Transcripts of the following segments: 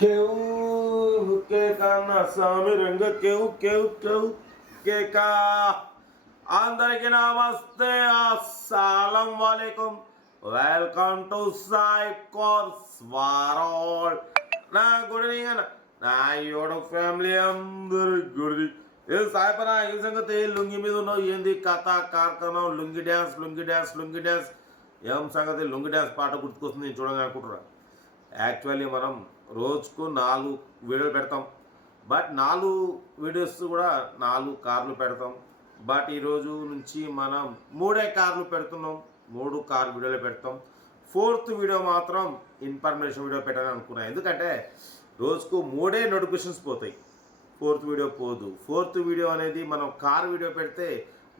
Cave కేకా నా స్వామి రంగ cave కేవు cave కేకా అందరికి నమస్తే అస్సలం వాలేకుం. వెల్కమ్ టు సాయి కోర్స్ వారోల్. నా గుడ్ ఈవినింగ్ నా యోడ ఫ్యామిలీ అందరు గుడి ఏ సాయిపరా ఈ సంగతి లుంగి మీద ఉన్నావు? ఏంది కథ కార్ఖానం lungi dance lungi dance lungi dance. ఏం సంగతి? లుంగి డ్యాన్స్ పాట గుర్తుకొస్తుంది నేను చూడగా అనుకుంటున్నా. యాక్చువల్లీ మనం రోజుకు నాలుగు వీడియోలు పెడతాం. బట్ నాలుగు వీడియోస్ కూడా నాలుగు కార్లు పెడతాం. బట్ ఈరోజు నుంచి మనం మూడే కార్లు పెడుతున్నాం. మూడు కార్ వీడియోలు పెడతాం. ఫోర్త్ వీడియో మాత్రం ఇన్ఫర్మేషన్ వీడియో పెట్టాలని అనుకున్నాను ఎందుకంటే రోజుకు మూడే నోటిఫికేషన్స్ పోతాయి. ఫోర్త్ వీడియో పోదు. ఫోర్త్ వీడియో అనేది మనం కార్ వీడియో పెడితే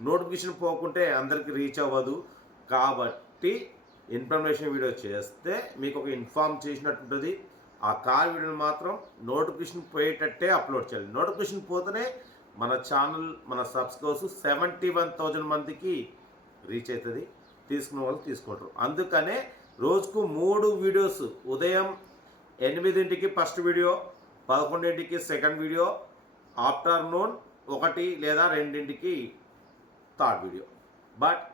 నోటిఫికేషన్ పోకుంటే అందరికి రీచ్ అవ్వదు. కాబట్టి ఇన్ఫర్మేషన్ వీడియో చేస్తే మీకు ఒక ఇన్ఫామ్ చేసినట్టు ఉంటుంది ఆ కార్ వీడియోని మాత్రం నోటిఫికేషన్ పోయేటట్టే అప్లోడ్ చేయాలి. నోటిఫికేషన్ పోతేనే మన ఛానల్ మన సబ్స్క్రైబర్స్ సెవెంటీ వన్ థౌజండ్ మందికి రీచ్ అవుతుంది తీసుకున్న వాళ్ళు తీసుకుంటారు అందుకనే రోజుకు మూడు వీడియోస్. ఉదయం ఎనిమిదింటికి ఫస్ట్ వీడియో పదకొండింటికి సెకండ్ వీడియో ఆఫ్టర్నూన్ ఒకటి లేదా రెండింటికి థర్డ్ వీడియో. బట్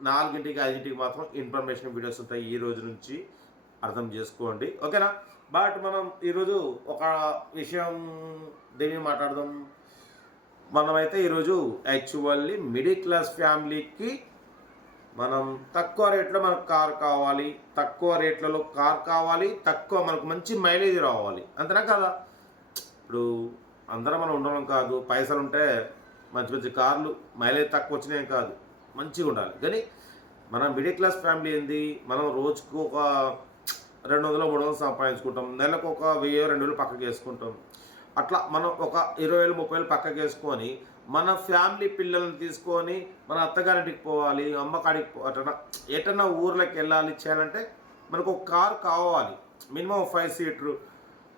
నాలుగింటికి ఐదింటికి మాత్రం ఇన్ఫర్మేషన్ వీడియోస్ ఉంటాయి ఈ రోజు నుంచి అర్థం చేసుకోండి. ఓకేనా? బట్ మనం ఈరోజు ఒక విషయం దేని మాట్లాడదాం. మనమైతే ఈరోజు యాక్చువల్లీ మిడిల్ క్లాస్ ఫ్యామిలీకి మనం తక్కువ రేట్లో మనకు కార్ కావాలి తక్కువ రేట్లలో కార్ కావాలి తక్కువ మనకు మంచి మైలేజ్ రావాలి. అంతేనా కదా? ఇప్పుడు అందరం మనం ఉండడం కాదు పైసలు ఉంటే మంచి మంచి కార్లు మైలేజ్ తక్కువ వచ్చినాయి కాదు మంచిగా ఉండాలి. కానీ మన మిడిల్ క్లాస్ ఫ్యామిలీ ఏంది? మనం రోజుకు ఒక రెండు వందలు మూడు వందలు సంపాదించుకుంటాం. నెలకు ఒక వెయ్యి రెండు వేలు పక్కకి వేసుకుంటాం. అట్లా మనం ఒక ఇరవై వేలు ముప్పై వేలు పక్కకి వేసుకొని మన ఫ్యామిలీ పిల్లల్ని తీసుకొని మన అత్తగారింటికి పోవాలి అమ్మకాడికి పో అటన్నా ఎటన్నా ఊర్లోకి వెళ్ళాలి చేయాలంటే మనకు ఒక కారు కావాలి. Minimum five seater.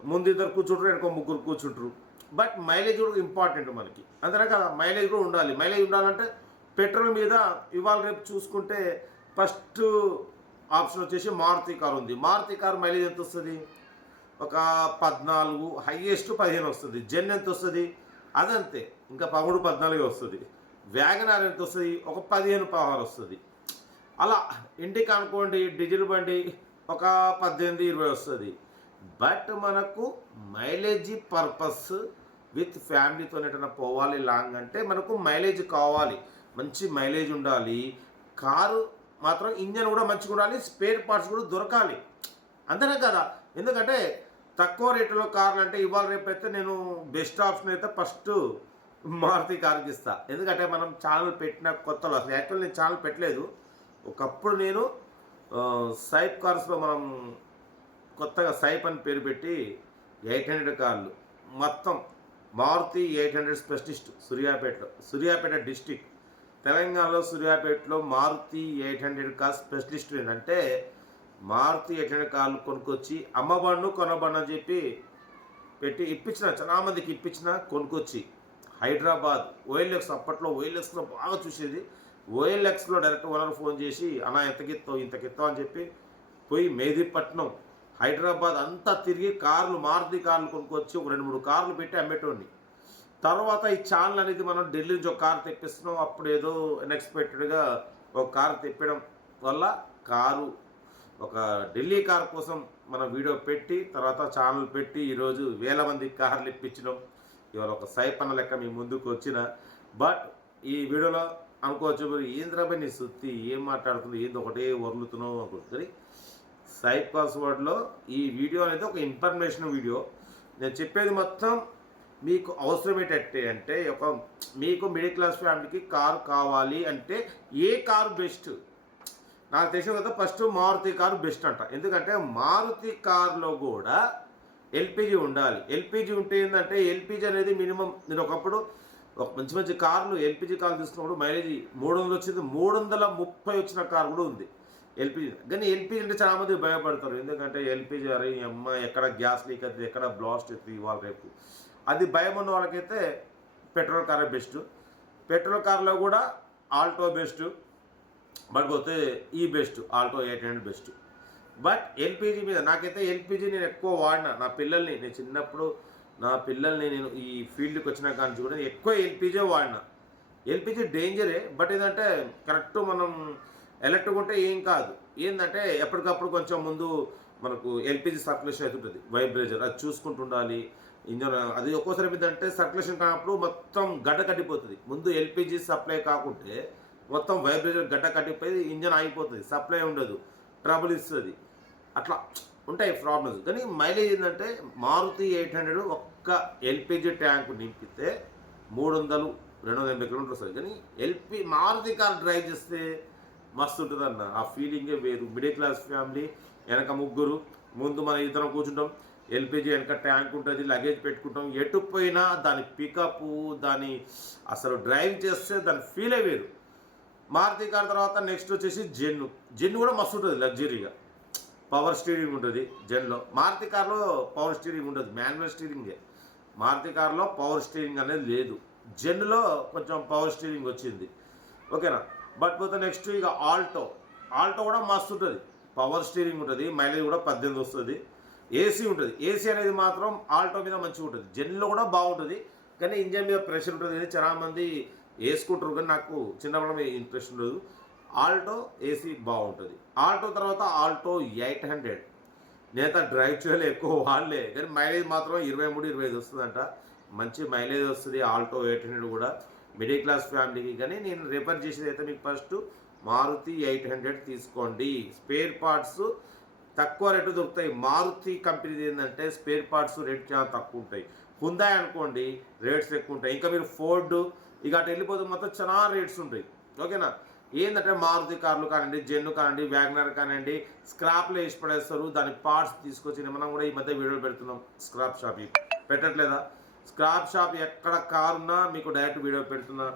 ముందు ఇద్దరు కూర్చుంటారు వెనుక ముగ్గురు కూర్చుంటారు. బట్ మైలేజ్ కూడా ఇంపార్టెంట్ మనకి. అంతేనా కదా? మైలేజ్ కూడా ఉండాలి. మైలేజ్ ఉండాలంటే పెట్రోల్ మీద ఇవాళ రేపు చూసుకుంటే ఫస్ట్ ఆప్షన్ వచ్చేసి మారుతి కార్ ఉంది. మారుతి కార్ మైలేజ్ ఎంత వస్తుంది? ఒక పద్నాలుగు హైయెస్ట్ పదిహేను వస్తుంది. జెన్ ఎంత వస్తుంది? అదంతే. ఇంకా పదమూడు పద్నాలుగు వస్తుంది. వ్యాగనార్ ఎంత వస్తుంది? ఒక పదిహేను పదహారు వస్తుంది. అలా ఇంటికి అనుకోండి డీజిల్ బండి ఒక పద్దెనిమిది ఇరవై వస్తుంది. బట్ మనకు మైలేజ్ పర్పస్ విత్ ఫ్యామిలీతో ఎటైనా పోవాలి లాంగ్ అంటే మనకు మైలేజ్ కావాలి. మంచి మైలేజ్ ఉండాలి. కారు మాత్రం ఇంజన్ కూడా మంచిగా ఉండాలి స్పేర్ పార్ట్స్ కూడా దొరకాలి. అంతేనే కదా? ఎందుకంటే తక్కువ రేటులో కార్లు అంటే ఇవాళ రేపు అయితే నేను బెస్ట్ ఆప్షన్ అయితే ఫస్ట్ మారుతి కార్కి ఇస్తా. ఎందుకంటే మనం ఛానల్ పెట్టిన కొత్తలో అసలు యాక్చువల్ నేను ఛానల్ పెట్టలేదు. ఒకప్పుడు నేను సైప్ కార్స్లో మనం కొత్తగా సైప్ అని పేరు పెట్టి ఎయిట్ హండ్రెడ్ కార్లు. మొత్తం మారుతి ఎయిట్ హండ్రెడ్ స్పెషలిస్ట్ సూర్యాపేటలో సూర్యాపేట డిస్టిక్. తెలంగాణలో సూర్యాపేటలో Maruti eight hundred car specialist ఏంటంటే మారుతి ఎయిట్ హండ్రెడ్ కార్లు కొనుక్కొచ్చి అమ్మబండు కొనబండు అని చెప్పి పెట్టి ఇప్పించిన చాలా మందికి ఇప్పించిన కొనుక్కొచ్చి. హైదరాబాద్ ఓఎల్ఎక్స్ అప్పట్లో ఓఎల్ఎక్స్లో బాగా చూసేది. ఓఎల్ఎక్స్లో డైరెక్ట్ ఓనర్ ఫోన్ చేసి అనా ఎంతకిత్తో ఇంతకిత్తో అని చెప్పి పోయి మేదీపట్నం హైదరాబాద్ అంతా తిరిగి కార్లు మారుతి కార్లు కొనుక్కొచ్చి ఒక రెండు మూడు కార్లు పెట్టి అమ్మేటోడిని. తర్వాత ఈ ఛానల్ అనేది మనం ఢిల్లీ నుంచి ఒక కారు తెప్పిస్తున్నాం. అప్పుడు ఏదో అన్ఎక్స్పెక్టెడ్గా ఒక కారు తెప్పడం వల్ల కారు ఒక ఢిల్లీ కార్ కోసం మనం వీడియో పెట్టి తర్వాత ఛానల్ పెట్టి ఈరోజు వేల మంది కార్లు ఇప్పించడం ఇవాళ ఒక సైపన్న లెక్క మీ ముందుకు వచ్చిన. బట్ ఈ వీడియోలో అనుకోవచ్చు మరి ఏంద్రాబాయ్ నీ సుత్తి? ఏం మాట్లాడుతుంది ఏంది ఒకటే వర్లుతున్నావు? అనుకుంటుంది సైప్ పాస్వర్డ్లో ఈ వీడియో అనేది ఒక ఇన్ఫర్మేషన్ వీడియో నేను చెప్పేది మొత్తం మీకు అవసరం ఏంటంటే అంటే ఒక మీకు మిడిల్ క్లాస్ ఫ్యామిలీకి కారు కావాలి అంటే ఏ కారు బెస్ట్? నాకు తెలిసిన కదా ఫస్ట్ మారుతి కారు బెస్ట్ అంట. ఎందుకంటే మారుతి కారులో కూడా ఎల్పిజి ఉండాలి. ఎల్పిజి ఉంటే ఏంటంటే ఎల్పిజి అనేది మినిమం నేను ఒకప్పుడు ఒక మంచి మంచి కార్లు ఎల్పిజి కార్లు తీసుకున్నప్పుడు మైలేజ్ మూడు వందలు వచ్చింది. మూడు వందల ముప్పై వచ్చిన కారు కూడా ఉంది ఎల్పిజి. కానీ ఎల్పిజి అంటే చాలామంది భయపడతారు. ఎందుకంటే ఎల్పిజి అరే అమ్మ ఎక్కడ గ్యాస్ లీక్ అవుతుంది ఎక్కడ బ్లాస్ట్ అవుతుంది ఇవాళ రేపు. అది భయం ఉన్న వాళ్ళకైతే పెట్రోల్ కారే బెస్ట్. పెట్రోల్ కార్లో కూడా ఆల్టో బెస్ట్ బట్ పోతే ఈ best Alto eight hundred best. But LPG మీద నాకైతే ఎల్పిజి నేను ఎక్కువ వాడిన. నా పిల్లల్ని నేను చిన్నప్పుడు నా పిల్లల్ని నేను ఈ ఫీల్డ్కి వచ్చిన కానీ కూడా ఎక్కువ ఎల్పిజే వాడిన. ఎల్పిజి డేంజరే బట్ ఏంటంటే కరెక్ట్ మనం ఎలక్ట్రిక్ ఉంటే ఏం కాదు. ఏంటంటే ఎప్పటికప్పుడు కొంచెం ముందు మనకు ఎల్పిజి సర్క్యులేషన్ అవుతుంటుంది వైబ్రేజర్ అది చూసుకుంటుండాలి ఇంజన్ అది ఒక్కోసారి ఏమిటంటే సర్క్యులేషన్ కానప్పుడు మొత్తం గడ్డ కట్టిపోతుంది. ముందు ఎల్పిజి సప్లై కాకుంటే మొత్తం వైబ్రేజర్ గడ్డ కట్టిపోయి ఇంజన్ ఆగిపోతుంది. సప్లై ఉండదు. ట్రబుల్ ఇస్తుంది. అట్లా ఉంటాయి ప్రాబ్లమ్స్ కానీ మైలేజ్ ఏంటంటే మారుతి ఎయిట్ హండ్రెడ్ ఒక్క ఎల్పిజి ట్యాంక్ నింపితే మూడు వందలు రెండు వందల ఎనభై కిలోమీటర్లు వస్తుంది. కానీ ఎల్పి మారుతి కార్ డ్రైవ్ చేస్తే మస్తు ఉంటుంది అన్న ఆ ఫీలింగే వేరు. మిడిల్ క్లాస్ ఫ్యామిలీ వెనక ముగ్గురు ముందు మన ఇద్దరం కూర్చుంటాం. ఎల్పిజి వెనక ట్యాంక్ ఉంటుంది లగేజ్ పెట్టుకుంటాం. ఎటు పోయినా దాని పికప్ దాని అసలు డ్రైవ్ చేస్తే దాని ఫీలే వేరు. మారుతి కార్ తర్వాత నెక్స్ట్ వచ్చేసి జెన్ను. జెన్ను కూడా మస్తు ఉంటుంది లగ్జరీగా. పవర్ స్టీరింగ్ ఉంటుంది జెన్లో మారుతి కార్లో పవర్ స్టీరింగ్ ఉండదు మాన్యువల్ స్టీరింగే. మారుతి కార్లో పవర్ స్టీరింగ్ అనేది లేదు. జెన్లో కొంచెం పవర్ స్టీరింగ్ వచ్చింది. ఓకేనా? బట్ పోతే నెక్స్ట్ ఇక ఆల్టో. ఆల్టో కూడా మస్తు ఉంటుంది. పవర్ స్టీరింగ్ ఉంటుంది మైలేజ్ కూడా పద్దెనిమిది వస్తుంది. ఏసీ ఉంటుంది. ఏసీ అనేది మాత్రం ఆల్టో మీద మంచిగా ఉంటుంది. జెన్లో కూడా బాగుంటుంది. కానీ ఇంజన్ మీద ప్రెషర్ ఉంటుంది. కానీ చాలామంది వేసుకుంటారు కానీ నాకు చిన్నప్పుడు ఇంట్రెస్ట్ ఉండదు ఆల్టో ఏసీ బాగుంటుంది. ఆల్టో తర్వాత ఆల్టో ఎయిట్ హండ్రెడ్. నేత డ్రైవ్ చేయలే ఎక్కువ వాళ్ళే. కానీ మైలేజ్ మాత్రం ఇరవై మూడు ఇరవై ఐదు వస్తుందంట. మంచి మైలేజ్ వస్తుంది ఆల్టో ఎయిట్ హండ్రెడ్ కూడా. మిడిల్ క్లాస్ ఫ్యామిలీకి కానీ నేను రిఫర్ చేసేది అయితే మీకు ఫస్ట్ మారుతి ఎయిట్ హండ్రెడ్ తీసుకోండి. స్పేర్ పార్ట్స్ తక్కువ రేటు దొరుకుతాయి. మారుతి కంపెనీది ఏంటంటే స్పేర్ పార్ట్స్ రేట్ చాలా తక్కువ ఉంటాయి. హుందాయ్ అనుకోండి రేట్స్ ఎక్కువ ఉంటాయి. ఇంకా మీరు ఫోర్డ్ ఇక అటు వెళ్ళిపోతే మొత్తం చాలా రేట్స్ ఉంటాయి. ఓకేనా? ఏంటంటే మారుతి కార్లు కానివ్వండి జెన్ను కానివ్వండి వ్యాగనర్ కానివ్వండి స్క్రాప్లో వేసి పడేస్తారు. దాని పార్ట్స్ తీసుకొచ్చి మనం కూడా ఈ మధ్య వీడియోలు పెడుతున్నాం. స్క్రాప్ షాప్ పెట్టట్లేదా? స్క్రాప్ షాప్ ఎక్కడ కారున్నా మీకు డైరెక్ట్ వీడియో పెడుతున్నా.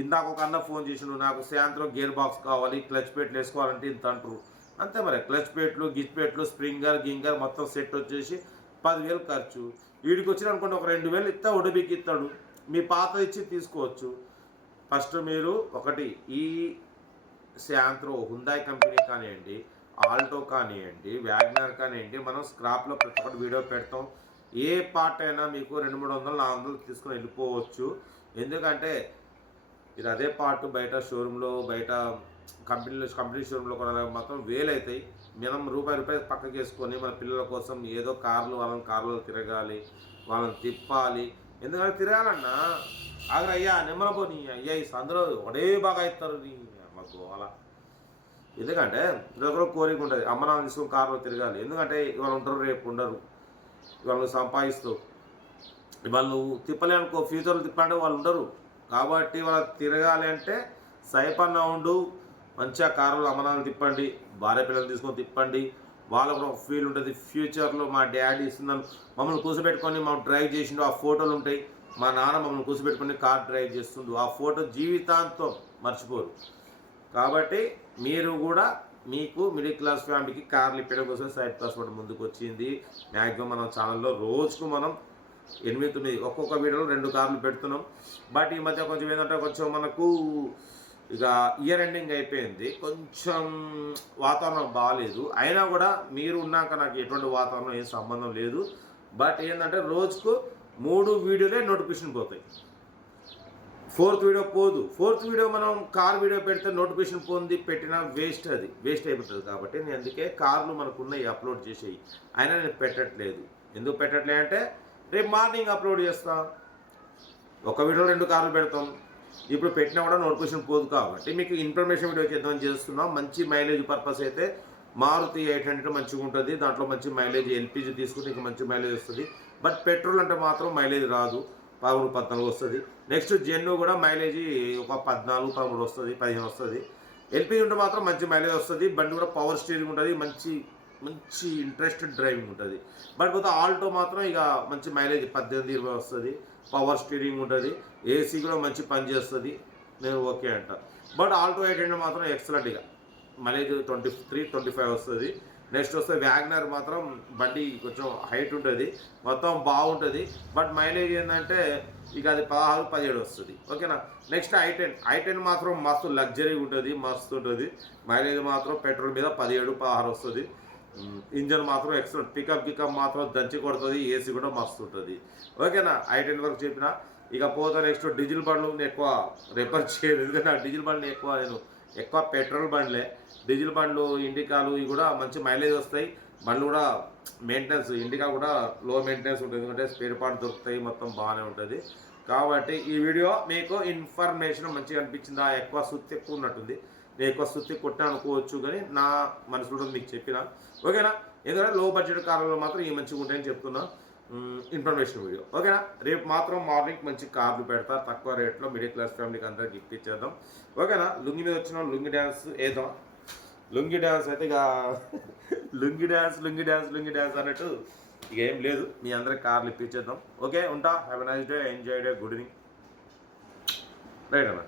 ఇందాక ఒక అన్న ఫోన్ చేసిండు నాకు సాయంత్రం గేర్ బాక్స్ కావాలి క్లచ్ పెట్లు వేసుకోవాలంటే ఇంత అంటారు. అంతే మరి. క్లచ్ ప్లేట్లు గిచ్ ప్లేట్లు స్ప్రింగర్ గింగర్ మొత్తం సెట్ వచ్చేసి పదివేలు ఖర్చు. వీడికి వచ్చిన అనుకోండి ఒక రెండు వేలు ఇస్తా ఉడబికి ఇస్తాడు మీ పాత ఇచ్చి తీసుకోవచ్చు. ఫస్ట్ మీరు ఒకటి ఈ శాంత్రో హుందాయ్ కంపెనీ కానివ్వండి ఆల్టో కానివ్వండి వ్యాగ్నర్ కానివ్వండి మనం స్క్రాప్లో ప్రతి ఒక్కటి వీడియో పెడతాం. ఏ పార్ట్ అయినా మీకు రెండు మూడు వందలు నాలుగు వందలు తీసుకుని వెళ్ళిపోవచ్చు. ఎందుకంటే మీరు అదే పార్ట్ బయట షోరూంలో బయట కంపెనీలో కంపెనీ షోరూంలో కొనాలి మాత్రం వేలు అవుతాయి మనం రూపాయి రూపాయి పక్కకి వేసుకొని మన పిల్లల కోసం ఏదో కార్లు వాళ్ళని కార్లలో తిరగాలి వాళ్ళని తిప్పాలి. ఎందుకంటే తిరగాలన్నా ఆగ్ర అయ్యా నిమ్మలపోని అయ్యా ఈ సందులో ఒకటే బాగా ఇస్తారు నీ మాకు అలా. ఎందుకంటే ప్రతి కోరిక ఉంటుంది అమ్మ నాన్న తీసుకుని కారులో తిరగాలి. ఎందుకంటే ఇవాళ ఉంటారు రేపు ఉండరు. ఇవాళ నువ్వు సంపాదిస్తూ ఇవాళ నువ్వు తిప్పలేనుకో ఫ్యూచర్లో తిప్పాలంటే వాళ్ళు ఉండరు. కాబట్టి వాళ్ళు తిరగాలి అంటే సైపన్న ఉండు మంచిగా కారులో అమ్మనాన్ని తిప్పండి భార్య పిల్లలు తీసుకొని తిప్పండి. వాళ్ళకు కూడా ఒక ఫీల్ ఉంటుంది. ఫ్యూచర్లో మా డాడీ ఇస్తున్నాను. మమ్మల్ని కూర్చోబెట్టుకొని మా డ్రైవ్ చేసిండు. ఆ ఫోటోలు ఉంటాయి. మా నాన్న మమ్మల్ని కూర్చోబెట్టుకొని కార్ డ్రైవ్ చేస్తుండు. ఆ ఫోటో జీవితాంతం మర్చిపోరు. కాబట్టి మీరు కూడా మీకు మిడిల్ క్లాస్ ఫ్యామిలీకి కార్లు ఇప్పడం కోసం సైడ్ పాస్వర్డ్ ముందుకు వచ్చింది. మ్యాక్సిమం మనం ఛానల్లో రోజుకు మనం ఎనిమిది తొమ్మిది ఒక్కొక్క వీడియోలో రెండు కార్లు పెడుతున్నాం. బట్ ఈ మధ్య కొంచెం ఏంటంటే కొంచెం మనకు ఇక ఇయర్ ఎండింగ్ అయిపోయింది. కొంచెం వాతావరణం బాగాలేదు అయినా కూడా మీరు ఉన్నాక నాకు ఎటువంటి వాతావరణం ఏం సంబంధం లేదు. బట్ ఏంటంటే రోజుకు మూడు వీడియోలే నోటిఫికేషన్ పోతాయి. ఫోర్త్ వీడియో పోదు. ఫోర్త్ వీడియో మనం కార్ వీడియో పెడితే నోటిఫికేషన్ పొంది పెట్టినా వేస్ట్ అది. వేస్ట్ అయిపోతుంది కాబట్టి నేను అందుకే కార్లు మనకు ఉన్నాయి అప్లోడ్ చేసేవి అయినా నేను పెట్టట్లేదు. ఎందుకు పెట్టట్లేదు అంటే రేపు మార్నింగ్ అప్లోడ్ చేస్తాం. ఒక వీడియో రెండు కార్లు పెడతాం. ఇప్పుడు పెట్టినా కూడా నోటిఫికేషన్ పోదు కాబట్టి మీకు ఇన్ఫర్మేషన్ వీడియో చేద్దామని చేస్తున్నాం. మంచి మైలేజ్ పర్పస్ అయితే మారుతి ఎయిట్ హండ్రెడ్ మంచిగా ఉంటుంది. దాంట్లో మంచి మైలేజ్ ఎల్పిజి తీసుకుంటే ఇంకా మంచి మైలేజ్ వస్తుంది. బట్ పెట్రోల్ అంటే మాత్రం మైలేజ్ రాదు. పదమూడు పద్నాలుగు వస్తుంది. నెక్స్ట్ జెన్ను కూడా మైలేజ్ ఒక పద్నాలుగు పదమూడు వస్తుంది పదిహేను వస్తుంది. ఎల్పిజి ఉంటే మాత్రం మంచి మైలేజ్ వస్తుంది. బండి కూడా పవర్ స్టీరింగ్ ఉంటుంది. మంచి మంచి ఇంట్రెస్టెడ్ డ్రైవింగ్ ఉంటుంది. బట్ పోతే ఆల్టో మాత్రం ఇక మంచి మైలేజ్ పద్దెనిమిది ఇరవై వస్తుంది. పవర్ స్టీరింగ్ ఉంటుంది. ఏసీ కూడా మంచి పని చేస్తుంది. నేను ఓకే అంట. బట్ ఆల్టో ఎయిట్ హండ్రెడ్ మాత్రం ఎక్సలెంట్ ఇక. Mileage twenty three twenty five వస్తుంది. నెక్స్ట్ వస్తే వ్యాగ్నర్ మాత్రం బండి కొంచెం హైట్ ఉంటుంది. మొత్తం బాగుంటుంది. బట్ మైలేజ్ ఏంటంటే ఇక అది పదహారు పదిహేడు వస్తుంది. ఓకేనా? Next i ten. I ten మాత్రం మస్తు లగ్జరీ ఉంటుంది. మస్తు ఉంటుంది. మైలేజ్ మాత్రం పెట్రోల్ మీద పదిహేడు పదహారు వస్తుంది. ఇంజన్ మాత్రం ఎక్సలెంట్ పికప్ గికప్ మాత్రం దంచి కొడుతుంది ఏసీ కూడా మస్తు ఉంటుంది ఓకేనా ఐటెన్ వరకు చెప్పిన. ఇక పోతే నెక్స్ట్ డీజిల్ బండ్లు ఎక్కువ రిఫర్ చేయలేదు. ఎందుకంటే ఆ డీజిల్ బండ్లు ఎక్కువ నేను ఎక్కువ పెట్రోల్ బండ్లే. డీజిల్ బండ్లు ఇండికాలు ఇవి కూడా మంచి మైలేజ్ వస్తాయి. బండ్లు కూడా మెయింటెనెన్స్ ఇండికా కూడా లో మెయింటెనెన్స్ ఉంటుంది. ఎందుకంటే స్పేర్ పార్ట్ దొరుకుతాయి మొత్తం బాగానే ఉంటుంది. కాబట్టి ఈ వీడియో మీకు ఇన్ఫర్మేషన్ మంచిగా అనిపించిందా? ఎక్కువ సుత్తి ఎక్కువ ఉన్నట్టుంది. ఎక్కువ సుత్తి కొట్టా అనుకోవచ్చు కానీ నా మనసులో మీకు చెప్పిన. ఓకేనా? ఎందుకంటే లో బడ్జెట్ కార్లలో మాత్రం ఈ మంచిగా ఉంటాయని చెప్తున్నా. ఇన్ఫర్మేషన్ వీడియో ఓకేనా? రేపు మాత్రం మార్నింగ్ మంచి కార్లు పెడతా. తక్కువ రేట్లో మిడిల్ క్లాస్ ఫ్యామిలీకి అందరికి గిఫ్ట్ ఇచ్చేద్దాం. ఓకేనా? లుంగి మీద వచ్చిన లుంగి డ్యాన్స్ వేద్దాం. లుంగి డ్యాన్స్ అయితే ఇక lungi dance lungi dance lungi dance అన్నట్టు ఇక ఏం లేదు. మీ అందరికి కార్లు ఇప్పించేద్దాం. ఓకే ఉంటా. Have nice day enjoy day good evening right అన్న